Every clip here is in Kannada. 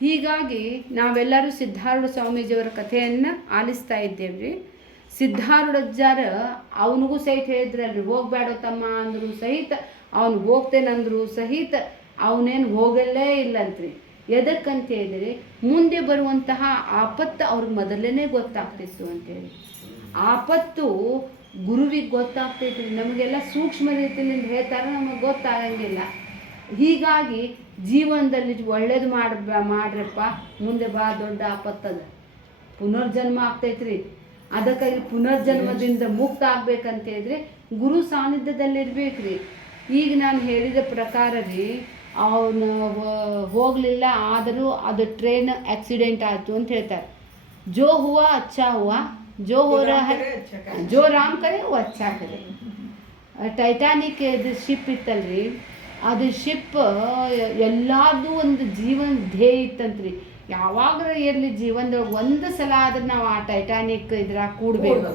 ಹೀಗಾಗಿ ನಾವೆಲ್ಲರೂ ಸಿದ್ಧಾರೂಢ ಸ್ವಾಮೀಜಿಯವರ ಕಥೆಯನ್ನು ಆಲಿಸ್ತಾ ಇದ್ದೇವ್ರಿ. ಸಿದ್ಧಾರೂಢಜ್ಜಾರ ಅವನಿಗೂ ಸಹಿತ ಹೇಳಿದ್ರಲ್ರಿ, ಹೋಗ್ಬೇಡ ತಮ್ಮ ಅಂದರು ಸಹಿತ, ಅವನು ಹೋಗ್ತೇನಂದ್ರು ಸಹಿತ ಅವನೇನು ಹೋಗಲ್ಲೇ ಇಲ್ಲಂತ್ರಿ. ಎದಕ್ಕಂತ ಹೇಳಿದ್ರೆ ಮುಂದೆ ಬರುವಂತಹ ಆಪತ್ತು ಅವ್ರಿಗೆ ಮೊದಲೇ ಗೊತ್ತಾಗ್ತಿತ್ತು ಅಂತೇಳಿ. ಆಪತ್ತು ಗುರುವಿಗೆ ಗೊತ್ತಾಗ್ತೈತ್ರಿ, ನಮಗೆಲ್ಲ ಸೂಕ್ಷ್ಮ ರೀತಿಯಿಂದ ಹೇಳ್ತಾರೆ, ನಮಗೆ ಗೊತ್ತಾಗಂಗಿಲ್ಲ. ಹೀಗಾಗಿ ಜೀವನದಲ್ಲಿ ಒಳ್ಳೇದು ಮಾಡ್ರಪ್ಪ, ಮುಂದೆ ಭಾಳ ದೊಡ್ಡ ಆಪತ್ತದ, ಪುನರ್ಜನ್ಮ ಆಗ್ತೈತ್ರಿ. ಅದಕ್ಕಾಗಿ ಪುನರ್ಜನ್ಮದಿಂದ ಮುಕ್ತ ಆಗ್ಬೇಕಂತ ಹೇಳಿದ್ರೆ ಗುರು ಸಾನ್ನಿಧ್ಯದಲ್ಲಿರ್ಬೇಕ್ರಿ. ಈಗ ನಾನು ಹೇಳಿದ ಪ್ರಕಾರ ರೀ, ಅವನು ಹೋಗಲಿಲ್ಲ, ಆದರೂ ಅದು ಟ್ರೈನ್ ಆಕ್ಸಿಡೆಂಟ್ ಆಯಿತು ಅಂತ ಹೇಳ್ತಾರೆ. ಜೋ ಹುವಾ ಅಚ್ಚಾ ಹುವಾ, ಜೋ ಹೋ ರಹಾ ಹೈ ಜೋ ರಾಮ್ ಕರೆ वो अच्छा करे. ಟೈಟಾನಿಕ್ ಇದು ಶಿಪ್ ಇತ್ತಲ್ರಿ, ಅದು ಶಿಪ್ ಎಲ್ಲಾರ್ದು ಒಂದು ಜೀವನ ಧ್ಯೇಯ ಇತ್ತಂತ್ರಿ. ಯಾವಾಗಲೂ ಇರಲಿ ಜೀವನದೊಳಗೆ ಒಂದು ಸಲ ಆದ್ರೆ ನಾವು ಆ ಟೈಟಾನಿಕ್ ಇದ್ರಾಗ ಕೂಡಬೇಕು.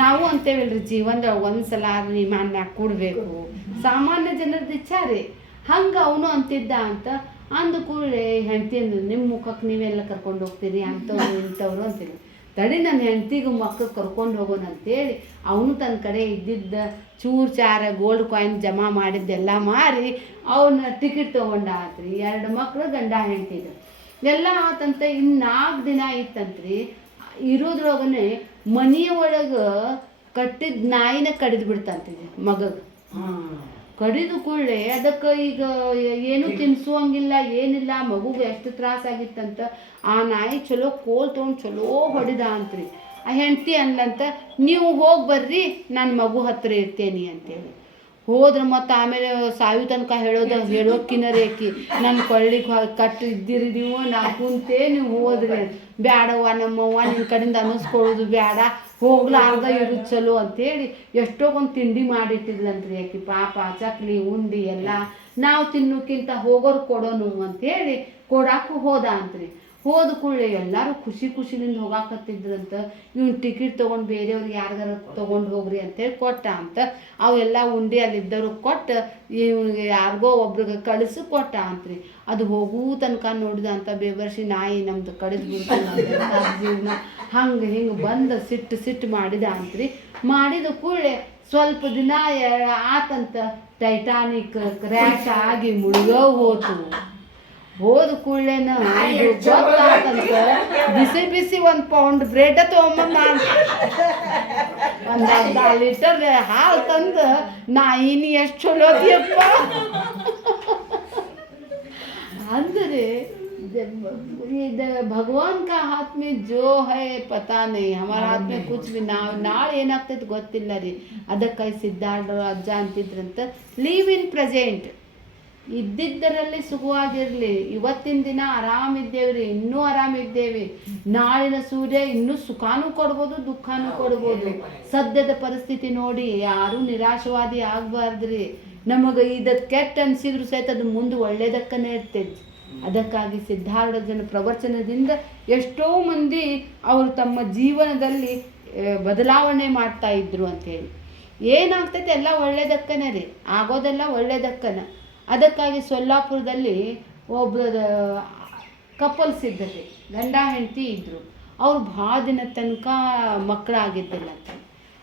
ನಾವು ಅಂತೇವಲ್ರಿ, ಜೀವನದೊಳಗೆ ಒಂದು ಸಲ ಆದ್ರೆ ವಿಮಾನ್ಯಾಗ ಕೂಡಬೇಕು, ಸಾಮಾನ್ಯ ಜನರದ್ದು ಇಚ್ಛಾ ರೀ. ಹಂಗೆ ಅವನು ಅಂತಿದ್ದ ಅಂತ ಅಂದ ಕೂಡಲೇ ಹೆಂಡ್ತಿ ಅಂದ್ರು, ನಿಮ್ಮ ಮುಖಕ್ಕೆ ನೀವೆಲ್ಲ ಕರ್ಕೊಂಡು ಹೋಗ್ತೀರಿ ಅಂಥವ್ರು ಇಂಥವ್ರು ಅಂತೀರಿ. ತಡಿ ನನ್ನ ಹೆಂಡ್ತಿಗೂ ಮಕ್ಕಳು ಕರ್ಕೊಂಡು ಹೋಗೋಣ ಅಂತೇಳಿ ಅವನು ತನ್ನ ಕಡೆ ಇದ್ದಿದ್ದ ಚೂರು ಚಾರ ಗೋಲ್ಡ್ ಕಾಯಿನ್ ಜಮಾ ಮಾಡಿದ್ದೆಲ್ಲ ಮಾರಿ ಅವನ ಟಿಕೆಟ್ ತೊಗೊಂಡ ಆತ್ರಿ. 2 ಮಕ್ಕಳು ಗಂಡ ಹೆಂಡ್ತಿದ್ರು ಎಲ್ಲ ಆತಂತ. ಇನ್ನು 4 ದಿನ ಇತ್ತಂತ್ರಿ. ಇರೋದ್ರೊಳಗನೆ ಮನೆಯೊಳಗೆ ಕಟ್ಟಿದ ನಾಯಿನ ಕಡಿದು ಬಿಡ್ತಂತ್ರಿ ಮಗಗೆ. ಕಡಿದು ಕೂಡಲೇ ಅದಕ್ಕೆ ಈಗ ಏನು ತಿನ್ನಿಸುವಂಗಿಲ್ಲ, ಏನಿಲ್ಲ. ಮಗುಗೆ ಎಷ್ಟು ತ್ರಾಸಾಗಿತ್ತಂತ ಆ ನಾಯಿ ಚಲೋ ಕೋಲ್ ತೊಗೊಂಡು ಚಲೋ ಹೊಡಿದ ಅಂತ್ರಿ. ಆ ಹೆಂಡ್ತಿ ಅನ್ಲಂತ, ನೀವು ಹೋಗಿ ಬರ್ರಿ, ನಾನು ಮಗು ಹತ್ತಿರ ಇರ್ತೇನೆ ಅಂತೇಳಿ ಹೋದ್ರೆ. ಮತ್ತು ಆಮೇಲೆ ಸಾಯು ತನಕ ಹೇಳೋಕ್ಕಿನ್ನ ರೇಕಿ, ನನ್ನ ಕೊಳ್ಳಿಗೆ ಕಟ್ಟು ಇದ್ದಿರಿ ನೀವು, ನಾ ಕುಂತೆ ನೀವು ಹೋದ್ರಿ, ಬ್ಯಾಡವ್ವ ನಮ್ಮವ್ವ ನಿನ್ನ ಕಡೆಯಿಂದ ಅನ್ನಿಸ್ಕೊಳ್ಳೋದು ಬ್ಯಾಡ, ಹೋಗ್ಲಾರ್ದ ಇರೋದು ಚಲೋ ಅಂತೇಳಿ ಎಷ್ಟೊಂದು ತಿಂಡಿ ಮಾಡಿಟ್ಟಿದ್ಲಂತ್ರಿ ಆಕಿ. ಪಾಪ ಚಕ್ಲಿ ಉಂಡಿ ಎಲ್ಲ ನಾವು ತಿನ್ನೋಕ್ಕಿಂತ ಹೋಗೋರು ಕೊಡೋನು ಅಂಥೇಳಿ ಕೊಡಾಕು ಹೋದ ಅಂತ್ರಿ. ಹೋದ ಕೂಡಲೇ ಎಲ್ಲರೂ ಖುಷಿಲಿಂದ ಹೋಗಾಕತ್ತಿದ್ರಂತ. ಇವ್ನು ಟಿಕೆಟ್ ತೊಗೊಂಡು ಬೇರೆಯವ್ರಿಗೆ ಯಾರಿಗಾರ ತೊಗೊಂಡು ಹೋಗ್ರಿ ಅಂತೇಳಿ ಕೊಟ್ಟ ಅಂತ. ಅವೆಲ್ಲ ಉಂಡೆ ಅಲ್ಲಿದ್ದವ್ರಿಗೆ ಕೊಟ್ಟು ಇವ್ನಿಗೆ ಯಾರಿಗೋ ಒಬ್ರಿಗೆ ಕಳಿಸಿ ಕೊಟ್ಟ ಅಂತ್ರಿ. ಅದು ಹೋಗೂ ತನಕ ನೋಡಿದ ಅಂತ ಬೇಬರ್ಸಿ ನಾಯಿ ನಮ್ದು ಕಡಿದು ಬಿಡ್ತಾನೆ ಜೀವನ ಹಂಗೆ ಹಿಂಗೆ ಬಂದು ಸಿಟ್ಟು ಮಾಡಿದ ಅಂತ್ರಿ. ಮಾಡಿದ ಕೂಡಲೇ ಸ್ವಲ್ಪ ದಿನ ಆತಂತ ಟೈಟಾನಿಕ್ ಕ್ರ್ಯಾಶ್ ಆಗಿ ಮುಳುಗೋ ಹೋದ ಕೂಡಲೇನ ಗೊತ್ತಾತಂತ ಬಿಸಿ 1 ಪೌಂಡ್ ಬ್ರೆಡ್ ತೊಗೊಂಬಂದ, 1 ಅರ್ಧ ಲೀಟರ್ ಹಾಲು ತಂದು, ನಾಯಿನಿ ಎಷ್ಟು ಚಲೋದಿಯಪ್ಪ ಅಂದರೆ भगवान का हाथ में जो है पता नहीं, हमारा हाथ में कुछ भी ನಾಳೆ ಏನಾಗ್ತೈತೆ ಗೊತ್ತಿಲ್ಲ ರೀ. ಅದಕ್ಕಾಗಿ ಸಿದ್ಧಾರ್ಥ ಅಜ್ಜ ಅಂತಿದ್ರಂತ, ಲೀವ್ ಇನ್ ಪ್ರೆಸೆಂಟ್, ಇದ್ದಿದ್ದರಲ್ಲಿ ಸುಖವಾಗಿರಲಿ. ಇವತ್ತಿನ ದಿನ ಆರಾಮಿದ್ದೇವ್ರಿ, ಇನ್ನೂ ಆರಾಮಿದ್ದೇವೆ. ನಾಳಿನ ಸೂರ್ಯ ಇನ್ನೂ ಸುಖಾನೂ ಕೊಡ್ಬೋದು, ದುಃಖನೂ ಕೊಡ್ಬೋದು. ಸದ್ಯದ ಪರಿಸ್ಥಿತಿ ನೋಡಿ ಯಾರೂ ನಿರಾಶವಾದಿ ಆಗಬಾರ್ದ್ರಿ. ನಮಗೆ ಇದಕ್ಕೆ ಕೆಟ್ಟ ಅನಿಸಿದ್ರು ಸಹಿತ ಅದು ಮುಂದೆ ಒಳ್ಳೇದಕ್ಕನೇ ಇರ್ತೈತಿ. ಅದಕ್ಕಾಗಿ ಸಿದ್ಧಾರೂಢಜ್ಜನ ಪ್ರವಚನದಿಂದ ಎಷ್ಟೋ ಮಂದಿ ಅವರು ತಮ್ಮ ಜೀವನದಲ್ಲಿ ಬದಲಾವಣೆ ಮಾಡ್ತಾ ಇದ್ರು ಅಂತೇಳಿ. ಏನಾಗ್ತೈತೆ ಎಲ್ಲ ಒಳ್ಳೇದಕ್ಕನೇ ರೀ, ಆಗೋದೆಲ್ಲ ಒಳ್ಳೇದಕ್ಕನ. ಅದಕ್ಕಾಗಿ ಸೊಲ್ಲಾಪುರದಲ್ಲಿ ಒಬ್ಬರ ಕಪಲ್ಸ್ ಇದ್ದರಿ, ಗಂಡ ಹೆಂಡತಿ ಇದ್ದರು. ಅವ್ರು ಭಾಳ ದಿನ ತನಕ ಮಕ್ಕಳಾಗಿದ್ದಿಲ್ಲಂತ.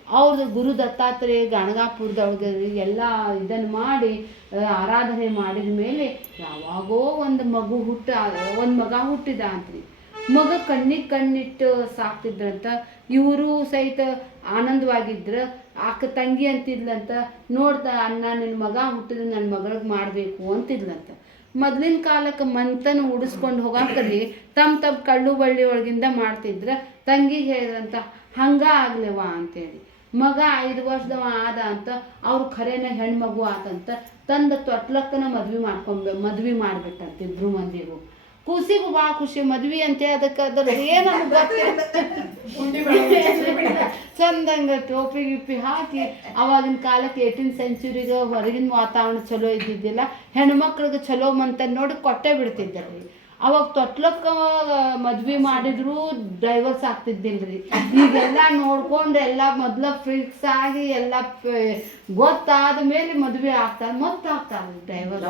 ಅವ್ರದ್ದು ಗುರು ದತ್ತಾತ್ರೇಯ ಗಣಗಾಪುರದೊಳಗೆ ಎಲ್ಲ ಇದನ್ನು ಮಾಡಿ ಆರಾಧನೆ ಮಾಡಿದ ಮೇಲೆ ಯಾವಾಗೋ ಒಂದು ಮಗ ಹುಟ್ಟಿದ ಅಂತ್ರಿ. ಮಗ ಕಣ್ಣಿಟ್ಟು ಸಾಕ್ತಿದ್ರಂತ. ಇವರು ಸಹಿತ ಆನಂದವಾಗಿದ್ರು. ತಂಗಿ ಅಂತಿದ್ಲಂತ, ನೋಡ್ತಾ ಅಣ್ಣ ನಿನ್ನ ಮಗ ಹುಟ್ಟಿದ್ರೆ ನನ್ನ ಮಗಳಿಗೆ ಮಾಡಬೇಕು ಅಂತಿದ್ಲಂತ. ಮೊದಲಿನ ಕಾಲಕ್ಕೆ ಮಂತನ ಉಡಿಸ್ಕೊಂಡು ಹೋಗಾಕಲ್ಲಿ ತಮ್ಮ ಕಳ್ಳು ಬಳ್ಳಿ ಒಳಗಿಂದ ಮಾಡ್ತಿದ್ರ. ತಂಗಿಗೆ ಹೇಳಿದ್ರಂತ, ಹಂಗ ಆಗ್ಲೇವ ಅಂತೇಳಿ. ಮಗ 5 ವರ್ಷದವ ಆದ ಅಂತ. ಅವ್ರು ಖರೇನ ಹೆಣ್ಮಗು ಆತಂತ. ತಂದ ತೊಟ್ಲಕ್ಕನ ಮದ್ವೆ ಮಾಡ್ಬಿಟ್ಟಂತಿದ್ರು ಮಂದಿಗೂ. ಖುಷಿಗೂ ಭಾಳ ಖುಷಿ ಮದ್ವೆ ಅಂತೇಳಿ. ಅದಕ್ಕೆ ಅದ್ರ ಏನನ್ನು ಗೊತ್ತಿಲ್ಲ, ಚಂದಂಗ ಟೋಪಿ ಗಿಪ್ಪಿ ಹಾಕಿ. ಅವಾಗಿನ ಕಾಲಕ್ಕೆ 18th ಸೆಂಚುರಿಗೆ ಹೊರಗಿನ ವಾತಾವರಣ ಚಲೋ ಇದ್ದಿದ್ದಿಲ್ಲ. ಹೆಣ್ಮಕ್ಳಿಗೆ ಚಲೋ ಮಂತ ನೋಡಿ ಕೊಟ್ಟೆ ಬಿಡ್ತಿದ್ದರಿ. ಅವಾಗ ತೊಟ್ಲಕ್ಕ ಮದ್ವೆ ಮಾಡಿದ್ರು ಡೈವರ್ಸ್ ಆಗ್ತಿದ್ದಿಲ್ರಿ. ಈಗೆಲ್ಲ ನೋಡ್ಕೊಂಡು ಎಲ್ಲ ಮೊದಲ ಫಿಕ್ಸ್ ಆಗಿ ಎಲ್ಲ ಗೊತ್ತಾದ ಮೇಲೆ ಮದುವೆ ಆಗ್ತಾರೆ, ಮತ್ತೆ ಆಗ್ತಾರೆ ಡೈವರ್ಸ್.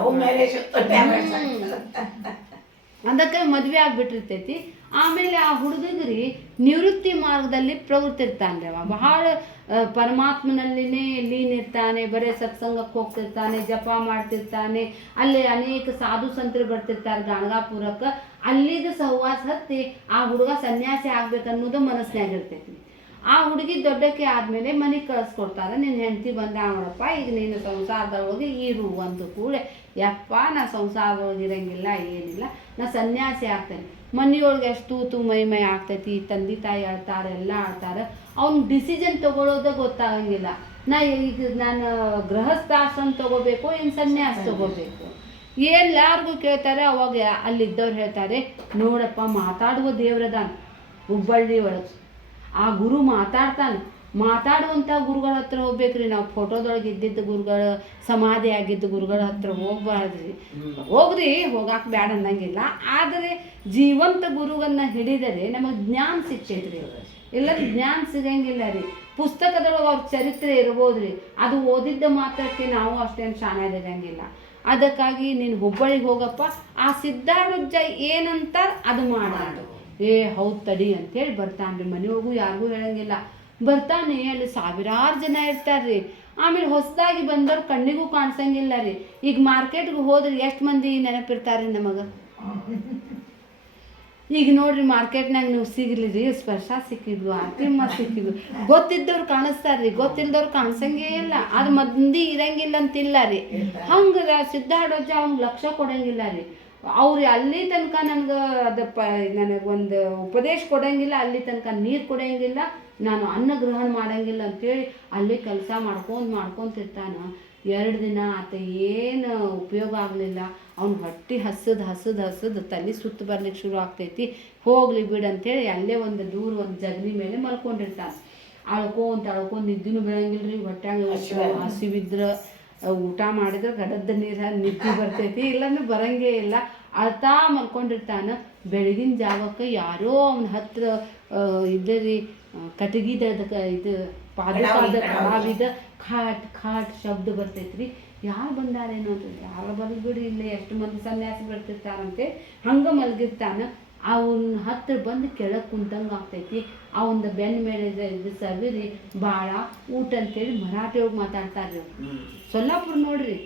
ಅದಕ್ಕೆ ಮದುವೆ ಆಗ್ಬಿಟ್ಟಿರ್ತೈತಿ. ಆಮೇಲೆ ಆ ಹುಡುಗಗ್ರಿ ನಿವೃತ್ತಿ ಮಾರ್ಗದಲ್ಲಿ ಪ್ರವೃತ್ತಿರ್ತಾನೆ ಅವ ಬಹಳ ಪರಮಾತ್ಮನಲ್ಲಿನೇ ಲೀನಿರ್ತಾನೆ, ಬರೀ ಸತ್ಸಂಗಕ್ಕೆ ಹೋಗ್ತಿರ್ತಾನೆ, ಜಪ ಮಾಡ್ತಿರ್ತಾನೆ. ಅಲ್ಲಿ ಅನೇಕ ಸಾಧು ಸಂತರು ಬರ್ತಿರ್ತಾರೆ ಗಾಣಗಾಪುರಕ್ಕೆ. ಅಲ್ಲಿದ ಸಹವಾಸ ಹತ್ತಿ ಆ ಹುಡುಗ ಸನ್ಯಾಸಿ ಆಗ್ಬೇಕನ್ನೋದು ಮನಸ್ಸಿನಾಗಿರ್ತೈತಿ. ಆ ಹುಡುಗಿ ದೊಡ್ಡಕ್ಕೆ ಆದಮೇಲೆ ಮನೆಗೆ ಕಳಿಸ್ಕೊಡ್ತಾರೆ. ನಿನ್ನ ಹೆಂಡತಿ ಬಂದ ನೋಡಪ್ಪ, ಈಗ ನೀನು ಸಂಸಾರದೊಳಗೆ ಇರು ಅಂದು ಕೂಡ ಯಪ್ಪ ನಾ ಸಂಸಾರದೊಳಗೆ ಇರಂಗಿಲ್ಲ, ಏನಿಲ್ಲ, ನಾ ಸನ್ಯಾಸಿ ಆಗ್ತೇನೆ. ಮನೆಯೊಳಗೆ ಎಷ್ಟು ತೂತು ಮೈ ಆಗ್ತೈತಿ, ತಂದೆ ತಾಯಿ ಆಡ್ತಾರೆ, ಎಲ್ಲ ಆಡ್ತಾರೆ. ಅವ್ನು ಡಿಸಿಷನ್ ತೊಗೊಳೋದೇ ಗೊತ್ತಾಗಂಗಿಲ್ಲ. ಈಗ ನಾನು ಗೃಹಸ್ಥಾಶ್ರಮ ತೊಗೋಬೇಕು, ಏನು ಸನ್ಯಾಸ ತೊಗೋಬೇಕು, ಎಲ್ಲಾರ್ಗೂ ಕೇಳ್ತಾರೆ. ಅವಾಗ ಅಲ್ಲಿದ್ದವ್ರು ಹೇಳ್ತಾರೆ, ನೋಡಪ್ಪ ಮಾತಾಡುವ ದೇವ್ರದಾನ ಹುಬ್ಬಳ್ಳಿ ಒಳಗೆ, ಆ ಗುರು ಮಾತಾಡ್ತಾನೆ. ಮಾತಾಡುವಂಥ ಗುರುಗಳ ಹತ್ರ ಹೋಗ್ಬೇಕ್ರಿ ನಾವು. ಫೋಟೋದೊಳಗೆ ಇದ್ದಿದ್ದ ಗುರುಗಳು, ಸಮಾಧಿ ಆಗಿದ್ದ ಗುರುಗಳ ಹತ್ರ ಹೋಗ್ಬಾರ್ದ್ರಿ. ಹೋಗ್ರಿ, ಹೋಗಾಕ ಬ್ಯಾಡ ಅನ್ನಂಗಿಲ್ಲ. ಆದರೆ ಜೀವಂತ ಗುರುಗಳನ್ನ ಹಿಡಿದರೆ ನಮಗೆ ಜ್ಞಾನ ಸಿಗ್ತೈತ್ರಿ. ಇಲ್ಲ ಜ್ಞಾನ ಸಿಗಂಗಿಲ್ಲ ರೀ. ಪುಸ್ತಕದೊಳಗೆ ಅವ್ರ ಚರಿತ್ರೆ ಇರ್ಬೋದ್ರಿ, ಅದು ಓದಿದ್ದ ಮಾತ್ರಕ್ಕೆ ನಾವು ಅಷ್ಟೇನು ಶಾಣೆದಿರಂಗಿಲ್ಲ. ಅದಕ್ಕಾಗಿ ನೀನು ಹುಬ್ಬಳ್ಳಿಗೆ ಹೋಗಪ್ಪ, ಆ ಸಿದ್ಧಾರೂಢ ಏನಂತ ಅದು ಮಾಡೋದು. ಹೌದು ತಡಿ ಅಂತೇಳಿ ಬರ್ತಾನೆ ರೀ. ಮನೆಯೊಳಗೂ ಯಾರಿಗೂ ಹೇಳಂಗಿಲ್ಲ. ಬರ್ತಾನೆ, ಅಲ್ಲಿ ಸಾವಿರಾರು ಜನ ಇರ್ತಾರ್ರಿ. ಆಮೇಲೆ ಹೊಸದಾಗಿ ಬಂದವ್ರು ಕಣ್ಣಿಗೂ ಕಾಣಿಸಂಗಿಲ್ಲ ರೀ. ಈಗ ಮಾರ್ಕೆಟ್ಗೆ ಹೋದ್ರೆ ಎಷ್ಟು ಮಂದಿ ನೆನಪಿರ್ತಾರೆ ನಮಗೆ. ಈಗ ನೋಡ್ರಿ ಮಾರ್ಕೆಟ್ನಾಗ ನೀವು ಸಿಗಲಿ ರೀ, ಸ್ಪರ್ಶ ಸಿಕ್ಕಿದ್ವು, ಆರ್ತಿಮ್ಮ ಸಿಕ್ಕಿದ್ವು, ಗೊತ್ತಿದ್ದವ್ರು ಕಾಣಿಸ್ತಾರ್ರಿ, ಗೊತ್ತಿಲ್ದವ್ರು ಕಾಣಿಸಂಗೇ ಇಲ್ಲ. ಅದು ಮಂದಿ ಇರಂಗಿಲ್ಲ ಅಂತಿಲ್ಲ ರೀ. ಹಂಗೆ ಸಿದ್ಧಾರೂಢ ಅವ್ನಿಗೆ ಲಕ್ಷ್ಯ ಕೊಡಂಗಿಲ್ಲ ರೀ. ಅವ್ರು ಅಲ್ಲಿ ತನಕ ನನಗೊಂದು ಉಪದೇಶ ಕೊಡಂಗಿಲ್ಲ, ಅಲ್ಲಿ ತನಕ ನೀರು ಕೊಡಂಗಿಲ್ಲ, ನಾನು ಅನ್ನ ಗ್ರಹಣ ಮಾಡಂಗಿಲ್ಲ ಅಂತೇಳಿ ಅಲ್ಲಿ ಕೆಲಸ ಮಾಡ್ಕೊಂತಿರ್ತಾನೆ. 2 ದಿನ ಆತ ಏನು ಉಪಯೋಗ ಆಗಲಿಲ್ಲ. ಅವ್ನು ಹೊಟ್ಟೆ ಹಸದು ತಲೆ ಸುತ್ತು ಬರ್ಲಿಕ್ಕೆ ಶುರು ಆಗ್ತೈತಿ. ಹೋಗ್ಲಿ ಬಿಡು ಅಂತೇಳಿ ಅಲ್ಲೇ ಒಂದು ದೂರ ಒಂದು ಜಗಲಿ ಮೇಲೆ ಮಲ್ಕೊಂಡಿರ್ತಾನೆ. ಅಳ್ಕೊಂತ ನಿದ್ದೆನೂ ಬೀಳಂಗಿಲ್ಲ ರೀ. ಹೊಟ್ಟೆಗೆ ಹಸಿವಿದ್ರೆ ಊಟ ಮಾಡಿದ್ರೆ ಗಡದ್ದ ನೀರು ನಿದ್ದೆ ಬರ್ತೈತಿ, ಇಲ್ಲಾಂದ್ರೆ ಬರಂಗೇ ಇಲ್ಲ. ಅಳ್ತಾ ಮಲ್ಕೊಂಡಿರ್ತಾನೆ. ಬೆಳಗಿನ ಜಾವಕ್ಕೆ ಯಾರೋ ಅವನ ಹತ್ರ ಇದ್ದರಿ ಕಟಗಿದ ಇದು ಪಾದದ ಕಲಾವಿದ ಖಾಟ್ ಶಬ್ದ ಬರ್ತೈತ್ರಿ. ಯಾರು ಬಂದಾರೇನೋ ಅಂತ, ಯಾರು ಬರಲ್ಬಿಡಿ, ಇಲ್ಲೇ ಎಷ್ಟು ಮಂದಿ ಸನ್ಯಾಸಿ ಬರ್ತಿರ್ತಾರಂತೆ. ಹಂಗೆ ಮಲಗಿರ್ತಾನೆ. ಅವನ ಹತ್ರ ಬಂದು ಕೆಳಗೆ ಕುಂತಂಗೆ ಆಗ್ತೈತಿ. ಅವನ ಬೆನ್ನ ಮೇಲೆ ಇದು ಸವಿರಿ ಭಾಳ ಊಟ ಅಂತೇಳಿ ಮರಾಠಿಯೊಳಗೆ ಮಾತಾಡ್ತಾರೆ. ಸೊಲ್ಲಾಪುರ ನೋಡ್ರಿ,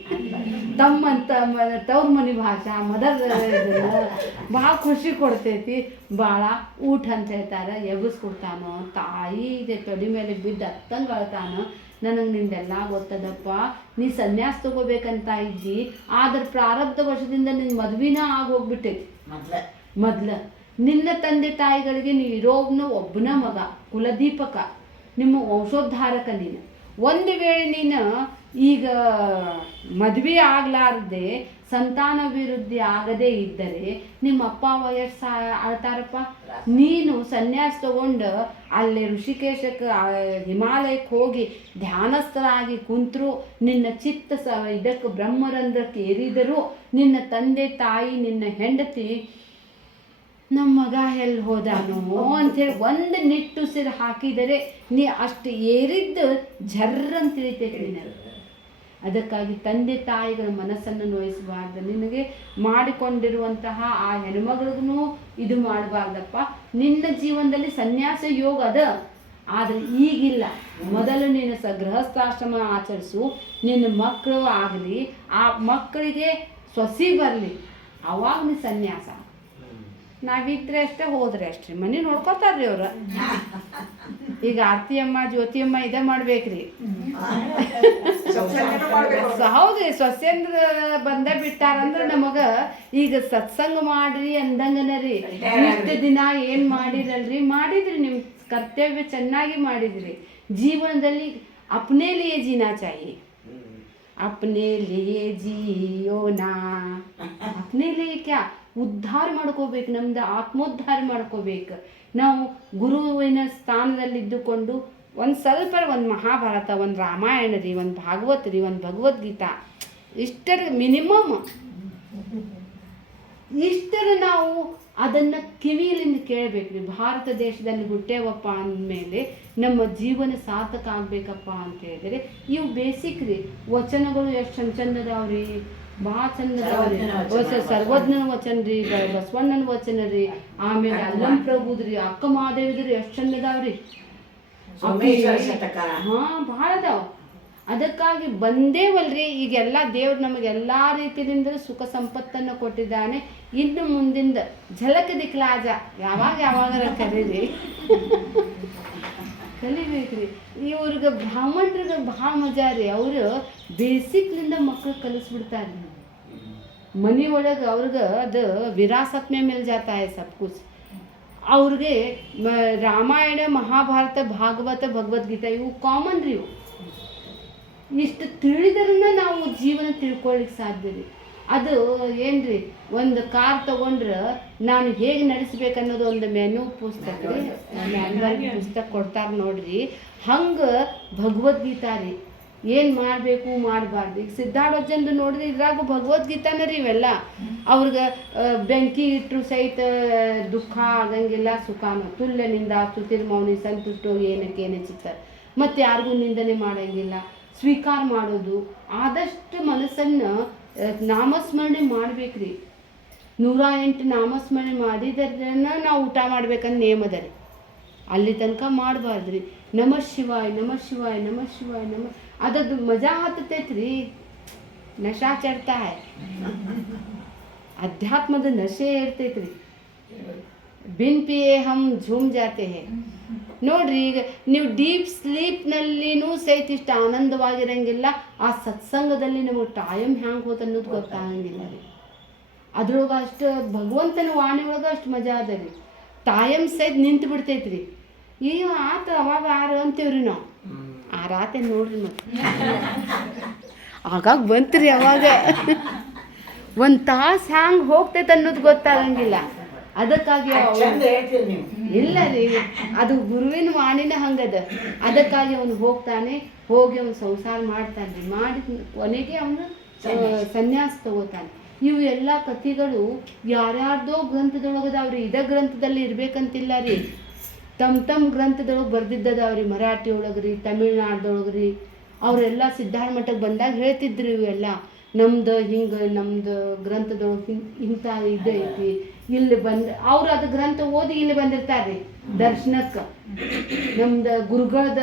ತವ್ರ ಮನೆ ಭಾಷಾ ಭಾಳ ಖುಷಿ ಕೊಡ್ತೈತಿ. ಭಾಳ ಊಟ ಅಂತ ಹೇಳ್ತಾರೆ. ಎಬ್ಬಿಸ್ಕೊಡ್ತಾನೋ, ತಾಯಿ ತೊಡಿ ಮೇಲೆ ಬಿದ್ದು ಹತ್ತಂಗೆ ಅಳ್ತಾನೋ. ನನಗೆ ನಿಂದೆಲ್ಲ ಗೊತ್ತದಪ್ಪ, ನೀ ಸನ್ಯಾಸ ತಗೋಬೇಕಂತ ಇದ್ದಿ, ಆದ್ರೆ ಪ್ರಾರಬ್ಧ ವರ್ಷದಿಂದ ನಿನ್ನ ಮದುವೆನ ಆಗೋಗ್ಬಿಟ್ಟೈತಿ. ಮೊದ್ಲು ನಿನ್ನ ತಂದೆ ತಾಯಿಗಳಿಗೆ ನೀ ಇರೋಬ್ನ ಒಬ್ಬನ ಮಗ, ಕುಲದೀಪಕ, ನಿಮ್ಮ ವಂಶೋದ್ಧಾರಕ ನೀನು. ಒಂದು ವೇಳೆ ನೀನು ಈಗ ಮದುವೆ ಆಗ್ಲಾರ್ದೆ ಸಂತಾನಾಭಿವೃದ್ಧಿ ಆಗದೇ ಇದ್ದರೆ ನಿಮ್ಮ ಅಪ್ಪ ವಯಸ್ಸು ಆಳ್ತಾರಪ್ಪ. ನೀನು ಸನ್ಯಾಸ ತಗೊಂಡು ಅಲ್ಲಿ ಋಷಿಕೇಶಕ್ಕೆ ಹಿಮಾಲಯಕ್ಕೆ ಹೋಗಿ ಧ್ಯಾನಸ್ಥರಾಗಿ ಕುಂತರು, ನಿನ್ನ ಚಿತ್ತ ಇದಕ್ಕೆ ಬ್ರಹ್ಮರಂಧ್ರಕ್ಕೆ ಏರಿದರೂ ನಿನ್ನ ತಂದೆ ತಾಯಿ ನಿನ್ನ ಹೆಂಡತಿ ನಮ್ಮ ಮಗ ಎಲ್ಲಿ ಹೋದಾನೋ ಅಂಥೇಳಿ ಒಂದು ನಿಟ್ಟುಸಿರು ಹಾಕಿದರೆ ನೀ ಅಷ್ಟು ಏರಿದ್ದು ಜರ್ರಂತ ತಿಳಿತೈತಿ ನಿನಗೆ. ಅದಕ್ಕಾಗಿ ತಂದೆ ತಾಯಿಗಳ ಮನಸ್ಸನ್ನು ನೋಯಿಸಬಾರ್ದು. ನಿನಗೆ ಮಾಡಿಕೊಂಡಿರುವಂತಹ ಆ ಹೆಣ್ಮಗಳಿಗೂ ಇದು ಮಾಡಬಾರ್ದಪ್ಪ. ನಿನ್ನ ಜೀವನದಲ್ಲಿ ಸನ್ಯಾಸ ಯೋಗ ಅದ, ಆದರೆ ಈಗಿಲ್ಲ. ಮೊದಲು ನೀನು ಗೃಹಸ್ಥಾಶ್ರಮ ಆಚರಿಸು. ನಿನ್ನ ಮಕ್ಕಳು ಆಗಲಿ, ಆ ಮಕ್ಕಳಿಗೆ ಸೊಸಿ ಬರಲಿ, ಅವಾಗ ನೀ ಸನ್ಯಾಸ. ನಾವಿದ್ರೆ ಅಷ್ಟೇ, ಹೋದ್ರೆ ಅಷ್ಟೇ, ಮನೆ ನೋಡ್ಕೋತಾರ್ರಿ ಅವ್ರು. ಈಗ ಆರತಿ ಅಮ್ಮ ಜ್ಯೋತಿ ಅಮ್ಮ ಇದೇ ಮಾಡ್ಬೇಕ್ರಿ. ಹೌದ್ರಿ, ಸೊಸೆಂದ್ರ ಬಂದ ಬಿಟ್ಟಾರಂದ್ರೆ ನಮಗ ಈಗ ಸತ್ಸಂಗ ಮಾಡ್ರಿ ಅಂದಂಗನ ರೀ. ಇಷ್ಟು ದಿನ ಏನ್ ಮಾಡಿರಲ್ರಿ, ಮಾಡಿದ್ರಿ, ನಿಮ್ ಕರ್ತವ್ಯ ಚೆನ್ನಾಗಿ ಮಾಡಿದ್ರಿ. ಜೀವನದಲ್ಲಿ ಅಪ್ನೇ ಲಿಯೇ ಜೀನಾ ಚಾಹಿಯೆ. अपने लिए जियो ना, अपने लिए क्या ಉದ್ಧಾರ ಮಾಡ್ಕೋಬೇಕು. ನಮ್ದು ಆತ್ಮೋದ್ಧಾರ ಮಾಡ್ಕೋಬೇಕು. ನಾವು ಗುರುವಿನ ಸ್ಥಾನದಲ್ಲಿದ್ದುಕೊಂಡು ಒಂದು ಸ್ವಲ್ಪ ಒಂದು ಮಹಾಭಾರತ, ಒಂದು ರಾಮಾಯಣ ರೀ, ಒಂದು ಭಾಗವತ ರೀ, ಒಂದು ಭಗವದ್ಗೀತಾ, ಇಷ್ಟರ ಮಿನಿಮಮ್ ಇಷ್ಟರ ನಾವು ಅದನ್ನು ಕಿವಿಯಲ್ಲಿಂದ ಕೇಳಬೇಕು ರೀ. ಭಾರತ ದೇಶದಲ್ಲಿ ಹುಟ್ಟೇವಪ್ಪ ಅಂದಮೇಲೆ ನಮ್ಮ ಜೀವನ ಸಾರ್ಥಕ ಆಗಬೇಕಪ್ಪ ಅಂತ ಹೇಳಿದರೆ ಇವು ಬೇಸಿಕ್ ರೀ. ವಚನಗಳು ಎಷ್ಟು ಚಂದದವ್ರಿ, ಭಾಳ ಚಂದ ಅದಾವ್ರಿ. ಸರ್ವಜ್ಞನ ವಚನ ರೀ, ಬಸವಣ್ಣನ ವಚನ ರೀ, ಆಮೇಲೆ ಅಲ್ಲಂ ಪ್ರಭುದ್ರಿ, ಅಕ್ಕ ಮಹಾದೇವಿದ್ರಿ ಎಷ್ಟು ಚಂದ ಅದಾವ್ರಿ. ಭಾಳ ಅದಾವ. ಅದಕ್ಕಾಗಿ ಬಂದೇವಲ್ರಿ, ಈಗೆಲ್ಲ ದೇವ್ರು ನಮಗೆ ಎಲ್ಲ ರೀತಿಯಿಂದ ಸುಖ ಸಂಪತ್ತನ್ನು ಕೊಟ್ಟಿದ್ದಾನೆ. ಇನ್ನು ಮುಂದಿಂದ ಝಲಕ್ ದಿಕ್ಲಾಜ ಯಾವಾಗ ಕರೀರಿ ಕಲಿಬೇಕ್ರಿ. ಇವ್ರಿಗೆ ಬ್ರಾಹ್ಮಣರಿಗೆ ಭಾಳ ಮಜಾ ರೀ. ಅವರು ಬೇಸಿಕ್ಲಿಂದ ಮಕ್ಳು ಕಲಿಸ್ಬಿಡ್ತಾರೆ. ಮನೆ ಒಳಗೆ ಅವ್ರಿಗೆ ಅದು ವಿರಾಸತ್ ಮೇ ಮಿಲ್ ಜಾತಾ ಹೈ ಸಬ್ ಕುछ. ಅವ್ರಿಗೆ ರಾಮಾಯಣ, ಮಹಾಭಾರತ, ಭಾಗವತ, ಭಗವದ್ಗೀತಾ ಇವು ಕಾಮನ್ ರೀ. ಇವು ಇಷ್ಟು ತಿಳಿದ್ರನ್ನ ನಾವು ಜೀವನ ತಿಳ್ಕೊಳ್ಳಿಕ್ಕೆ ಸಾಧ್ಯ ರೀ. ಅದು ಏನ್ರಿ, ಒಂದು ಕಾರ್ ತಗೊಂಡ್ರೆ ನಾನು ಹೇಗೆ ನಡೆಸ್ಬೇಕನ್ನೋದು ಒಂದು ಮೆನು ಪುಸ್ತಕ ರೀ, ಮ್ಯಾನ್ಯುವಲ್ ಪುಸ್ತಕ ಕೊಡ್ತಾರೆ ನೋಡ್ರಿ. ಹಂಗೆ ಭಗವದ್ಗೀತಾ ರೀ, ಏನು ಮಾಡಬೇಕು ಮಾಡಬಾರ್ದು. ಈಗ ಸಿದ್ಧಾರ್ಥಜ್ಜಂದು ನೋಡಿದ್ರೆ ಇದ್ರಾಗ ಭಗವದ್ಗೀತಾನ ರೀ ಇವೆಲ್ಲ. ಅವ್ರಿಗೆ ಬೆಂಕಿ ಇಟ್ಟರು ಸಹಿತ ದುಃಖ ಆಗಂಗಿಲ್ಲ, ಸುಖಾನ ತುಲ್ಯ ನಿಂದ ಸ್ತುತಿರ್ಮೌನಿ ಸಂತುಷ್ಟೋ ಏನಕ್ಕೇನೆ ಚಿತ್ತ. ಮತ್ತು ಯಾರಿಗೂ ನಿಂದನೆ ಮಾಡೋಂಗಿಲ್ಲ, ಸ್ವೀಕಾರ ಮಾಡೋದು. ಆದಷ್ಟು ಮನಸ್ಸನ್ನು ನಾಮಸ್ಮರಣೆ ಮಾಡ್ಬೇಕ್ರಿ. 108 ನಾಮಸ್ಮರಣೆ ಮಾಡಿದ್ರನ್ನ ನಾವು ಊಟ ಮಾಡ್ಬೇಕಂತ ನೇಮದ ರೀ. ಅಲ್ಲಿ ತನಕ ಮಾಡಬಾರ್ದ್ರಿ. ನಮಃ ಶಿವಾಯ ನಮಃ ಶಿವಾಯ ನಮಃ ಶಿವಾಯ ಅದದ್ದು ಮಜಾ ಹತ್ತೈತ್ರಿ. ನಶಾ ಚಡ್ತಾ ಹೈ, ಅಧ್ಯಾತ್ಮದ ನಶೆ ಇರ್ತೈತ್ರಿ. ಬಿನ್ ಪಿಯೇ ಹಮ್ ಝೂಮ್ ಜಾತೆ ಹೇ. ನೋಡ್ರಿ, ಈಗ ನೀವು ಡೀಪ್ ಸ್ಲೀಪ್ನಲ್ಲಿನೂ ಸಹಿತ ಇಷ್ಟು ಆನಂದವಾಗಿರಂಗಿಲ್ಲ. ಆ ಸತ್ಸಂಗದಲ್ಲಿ ನಮಗೆ ಟೈಮ್ ಹ್ಯಾಂಗೆ ಹೋತ ಅನ್ನೋದು ಗೊತ್ತಾಗಂಗಿಲ್ಲ ರೀ. ಅದ್ರೊಳಗೆ ಅಷ್ಟು ಭಗವಂತನ ವಾಣಿ ಒಳಗೆ ಅಷ್ಟು ಮಜಾ ಅದ ರೀ. ಟೈಮ್ ಸಹಿತ ನಿಂತು ಬಿಡ್ತೈತ್ರಿ. ಈಗ ಆತ ಅವಾಗ ಆರು ಅಂತೀವ್ರಿ ನಾವು. ಆರಾತೆ ನೋಡ್ರಿ ಮತ್ತೆ ಆಗಾಗ ಬಂತ್ರಿ. ಅವಾಗ ಒಂದು ತಾಸು ಹ್ಯಾಂಗೆ ಹೋಗ್ತೈತೆ ಅನ್ನೋದು ಗೊತ್ತಾಗಂಗಿಲ್ಲ. ಅದಕ್ಕಾಗಿ ಇಲ್ಲ ರೀ, ಅದು ಗುರುವಿನ ವಾಣಿನ ಹಂಗದ. ಅದಕ್ಕಾಗಿ ಅವನು ಹೋಗ್ತಾನೆ, ಹೋಗಿ ಅವನು ಸಂಸಾರ ಮಾಡ್ತಾನೆ ರೀ. ಮಾಡಿ ಕೊನೆಗೆ ಅವನು ಸನ್ಯಾಸ ತಗೋತಾನೆ. ಇವು ಎಲ್ಲ ಕಥೆಗಳು ಯಾರ್ಯಾರ್ದೋ ಗ್ರಂಥದೊಳಗದಾವ್ರಿ. ಇದ ಗ್ರಂಥದಲ್ಲಿ ಇರ್ಬೇಕಂತಿಲ್ಲ ರೀ. ತಮ್ಮ ಗ್ರಂಥದೊಳಗೆ ಬರ್ದಿದ್ದದಾವ್ರಿ. ಮರಾಠಿ ಒಳಗ್ರಿ, ತಮಿಳ್ನಾಡ್ದೊಳಗ್ರಿ. ಅವರೆಲ್ಲ ಸಿದ್ಧಾರ್ಥ ಮಠಕ್ಕೆ ಬಂದಾಗ ಹೇಳ್ತಿದ್ರು ಇವೆಲ್ಲ. ನಮ್ದು ಹಿಂಗೆ ನಮ್ದು ಗ್ರಂಥದೊಳಗೆ ಇಂಥ ಇದೈತಿ, ಇಲ್ಲಿ ಅವ್ರು ಅದು ಗ್ರಂಥ ಓದಿ ಇಲ್ಲಿ ಬಂದಿರ್ತಾರೆ ದರ್ಶನಕ್ಕೆ. ನಮ್ದು ಗುರುಗಳದ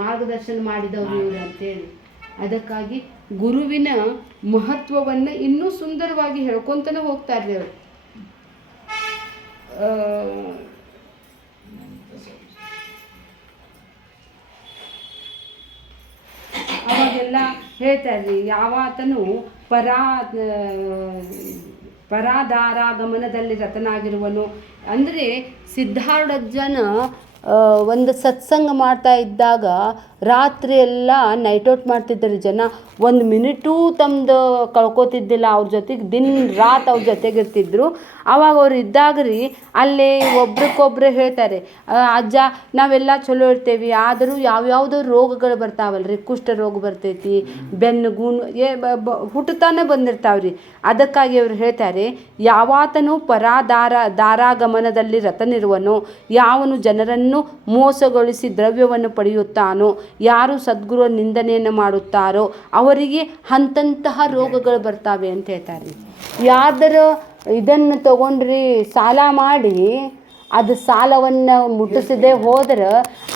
ಮಾರ್ಗದರ್ಶನ ಮಾಡಿದವ್ರು ಇವ್ರು ಅಂತೇಳಿ. ಅದಕ್ಕಾಗಿ ಗುರುವಿನ ಮಹತ್ವವನ್ನು ಇನ್ನೂ ಸುಂದರವಾಗಿ ಹೇಳ್ಕೊತಾನೆ ಹೋಗ್ತಾರೆ ಅವರು. ಅವಾಗೆಲ್ಲ ಹೇಳ್ತಾರ್ರಿ, ಯಾವಾತನು ಪರಾಧಾರಾಗಮನದಲ್ಲಿ ರತನಾಗಿರುವನು. ಅಂದರೆ ಸಿದ್ಧಾರ್ಥಜ್ಜನ ಒಂದು ಸತ್ಸಂಗ ಮಾಡ್ತಾ ಇದ್ದಾಗ ರಾತ್ರಿ ಎಲ್ಲ ನೈಟ್ ಔಟ್ ಮಾಡ್ತಿದ್ದಾರೆ ಜನ. 1 ಮಿನಿಟೂ ತಮ್ಮದು ಕಳ್ಕೊತಿದ್ದಿಲ್ಲ. ಅವ್ರ ಜೊತೆಗೆ ದಿನ ರಾತ್ ಅವ್ರ ಜೊತೆಗಿರ್ತಿದ್ರು. ಆವಾಗ ಅವ್ರು ಇದ್ದಾಗ ರೀ ಅಲ್ಲಿ ಒಬ್ರಿಗೊಬ್ರು ಹೇಳ್ತಾರೆ, ಅಜ್ಜ ನಾವೆಲ್ಲ ಚಲೋ ಇರ್ತೇವಿ, ಆದರೂ ಯಾವ್ಯಾವುದೋ ರೋಗಗಳು ಬರ್ತಾವಲ್ರಿ. ಕುಷ್ಠ ರೋಗ ಬರ್ತೈತಿ, ಬೆನ್ನು ಗೂನು ಹುಟ್ಟುತ್ತಾನೆ ಬಂದಿರ್ತಾವ್ರಿ. ಅದಕ್ಕಾಗಿ ಅವ್ರು ಹೇಳ್ತಾರೆ, ಯಾವಾತನು ದಾರಾಗಮನದಲ್ಲಿ ರತನಿರುವನು, ಯಾವನು ಜನರನ್ನು ಮೋಸಗೊಳಿಸಿ ದ್ರವ್ಯವನ್ನು ಪಡೆಯುತ್ತಾನೋ, ಯಾರು ಸದ್ಗುರು ನಿಂದನೆಯನ್ನು ಮಾಡುತ್ತಾರೋ ಅವರಿಗೆ ಅಂತಹ ರೋಗಗಳು ಬರ್ತಾವೆ ಅಂತ ಹೇಳ್ತಾರೆ. ಯಾವ್ದಾರು ಇದನ್ನು ತಗೊಂಡ್ರಿ ಸಾಲ ಮಾಡಿ ಅದು ಸಾಲವನ್ನು ಮುಟ್ಟಿಸದೆ ಹೋದ್ರೆ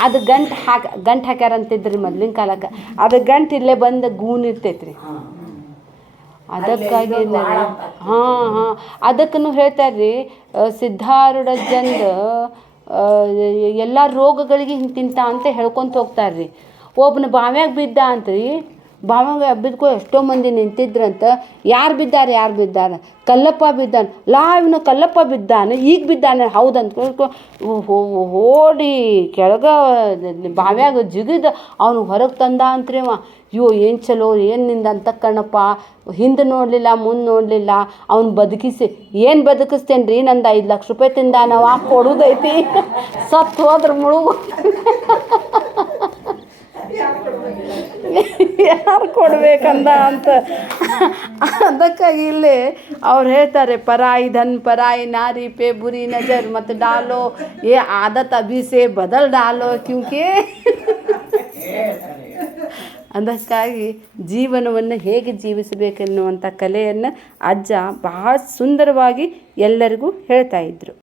ಅದು ಗಂಟು ಹಾಕ್ಯಾರ ಅಂತಿದ್ರಿ ಮೊದ್ಲಿನ ಕಾಲಕ್ಕೆ. ಅದು ಗಂಟು ಇಲ್ಲೇ ಬಂದು ಗೂನ್ ಇರ್ತೈತ್ರಿ. ಅದಕ್ಕಾಗಿ ಅದಕ್ಕೂ ಹೇಳ್ತಾರ್ರಿ ಸಿದ್ಧಾರೂಢಜ್ಜಂದು ಎಲ್ಲ ರೋಗಗಳಿಗೆ ಹಿಂತಿಂತ ಅಂತ ಹೇಳ್ಕೊಂತ ಹೋಗ್ತಾರ್ರಿ. ಒಬ್ಬನ ಬಾವ್ಯಾಗ ಬಿದ್ದ ಅಂತ್ರಿ. ಬಾವ್ಯಾಗ ಬಿದ್ಕೋ ಎಷ್ಟೋ ಮಂದಿ ನಿಂತಿದ್ರಂತ. ಯಾರು ಬಿದ್ದಾರ ಕಲ್ಲಪ್ಪ ಬಿದ್ದಾನೆ. ಇವನು ಕಲ್ಲಪ್ಪ ಬಿದ್ದಾನೆ, ಈಗ ಬಿದ್ದಾನೆ ಹೌದಂತ ಓಡಿ ಕೆಳಗ ಬಾವ್ಯಾಗ ಜಿಗಿದ ಅವನು ಹೊರಗೆ ತಂದ ಅಂತ್ರಿ ಅವ. ಏನು ಚಲೋ, ಏನು ನಿಂದ ಅಂತ ಕಣಪ್ಪ, ಹಿಂದೆ ನೋಡಲಿಲ್ಲ ಮುಂದೆ ನೋಡಲಿಲ್ಲ. ಅವ್ನು ಬದುಕಿಸಿ ಏನು ಬದುಕಿಸ್ತೇನೆ ರೀ, ನಂದು 5 ಲಕ್ಷ ರೂಪಾಯಿ ತಿಂದ ನಾವು ಕೊಡೋದೈತಿ, ಸತ್ತು ಹೋದ್ರೆ ಮುಳುಗು ಯಾರು ಕೊಡ್ಬೇಕಂದ ಅಂತ. ಅದಕ್ಕಾಗಿ ಇಲ್ಲಿ ಅವ್ರು ಹೇಳ್ತಾರೆ, ಪರಾಯಿ ಧನ್ ಪರಾಯಿ ನಾರಿ ಪೇ ಬುರಿ ನಜರ್ ಮತ್ತು ಡಾಲೋ ಏ ಆದತ್ ಅಭಿ ಸೆ ಬದಲ್ ಡಾಲೋ ಕ್ಯೂಂಕಿ ಅದಕ್ಕಾಗಿ ಜೀವನವನ್ನು ಹೇಗೆ ಜೀವಿಸಬೇಕೆನ್ನುವಂಥ ಕಲೆಯನ್ನು ಅಜ್ಜ ಬಹಳ ಸುಂದರವಾಗಿ ಎಲ್ಲರಿಗೂ ಹೇಳ್ತಾ ಇದ್ದರು.